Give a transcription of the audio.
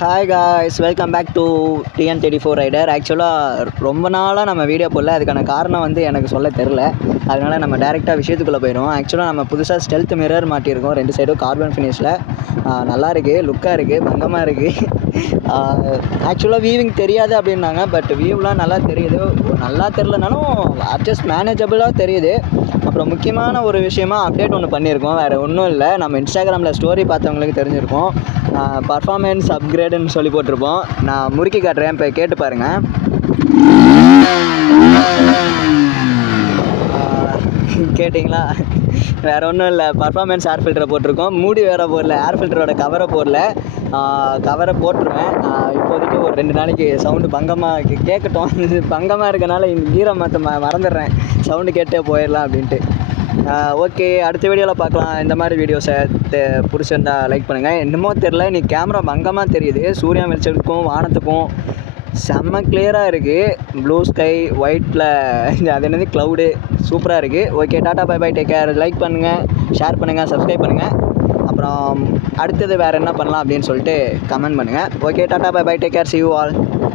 Hi guys, welcome back to TN34 rider. ஆக்சுவலாக ரொம்ப நாளாக நம்ம வீடியோ போடல. அதுக்கான காரணம் வந்து எனக்கு சொல்ல தெரில. அதனால் நம்ம டேரெக்டாக விஷயத்துக்குள்ளே போயிடுவோம். ஆக்சுவலாக நம்ம புதுசாக ஸ்டெல்த் மிரர் மாட்டியிருக்கோம் 2 சைடும் கார்பன் ஃபினிஷில். நல்லா இருக்குது, லுக்காக இருக்குது, பங்கமாக இருக்குது. ஆக்சுவலாக வீவிங் தெரியாது அப்படின்னாங்க, பட் வியூலாம் நல்லா தெரியுது. நல்லா தெரிலனாலும் அட்ஜஸ்ட் மேனேஜபிளாக தெரியுது. அப்புறம் முக்கியமான ஒரு விஷயமா அப்டேட் ஒன்று பண்ணியிருக்கோம். வேறு ஒன்றும் இல்லை, நம்ம இன்ஸ்டாகிராமில் ஸ்டோரி பார்த்தவங்களுக்கு தெரிஞ்சிருக்கும். பர்ஃபார்மன்ஸ் அப்கிரேடுன்னு சொல்லி போட்டிருப்போம். நான் முறுக்கி காட்டுறேன், இப்போ கேட்டு பாருங்கள். கேட்டிங்களா? வேறு ஒன்றும் இல்லை, பர்ஃபார்மன்ஸ் ஏர் ஃபில்டரை போட்டிருக்கோம். மூடி வேறு போடல, ஏர் ஃபில்டரோட கவரை போடல. கவரை போட்டுருவேன். இப்போதைக்கு ஒரு 2 நாளைக்கு சவுண்டு பங்கமாக கேட்கட்டும். பங்கமாக இருக்கனால ஈரம் மறந்துடுறேன். சவுண்டு கேட்டே போயிடலாம் அப்படின்ட்டு. ஓகே, அடுத்த வீடியோவில் பார்க்கலாம். இந்த மாதிரி வீடியோஸை பிடிச்சிருந்தா லைக் பண்ணுங்கள். என்னமோ தெரில, இன்றைக்கி கேமரா பங்கமாக தெரியுது. சூரியன் வெளிச்சத்துக்கும் வானத்துக்கும் செம்ம கிளியராக இருக்குது. ப்ளூ ஸ்கை ஒயிட்டில் அது என்னது க்ளவுடு சூப்பராக இருக்குது. Okay, tata bye bye, take care. Like பண்ணுங்கள், ஷேர் பண்ணுங்கள், சப்ஸ்கிரைப் பண்ணுங்கள். அப்புறம் அடுத்தது வேறு என்ன பண்ணலாம் அப்படின்னு சொல்லிட்டு கமெண்ட் பண்ணுங்கள். Okay, tata bye bye, take care, see you all.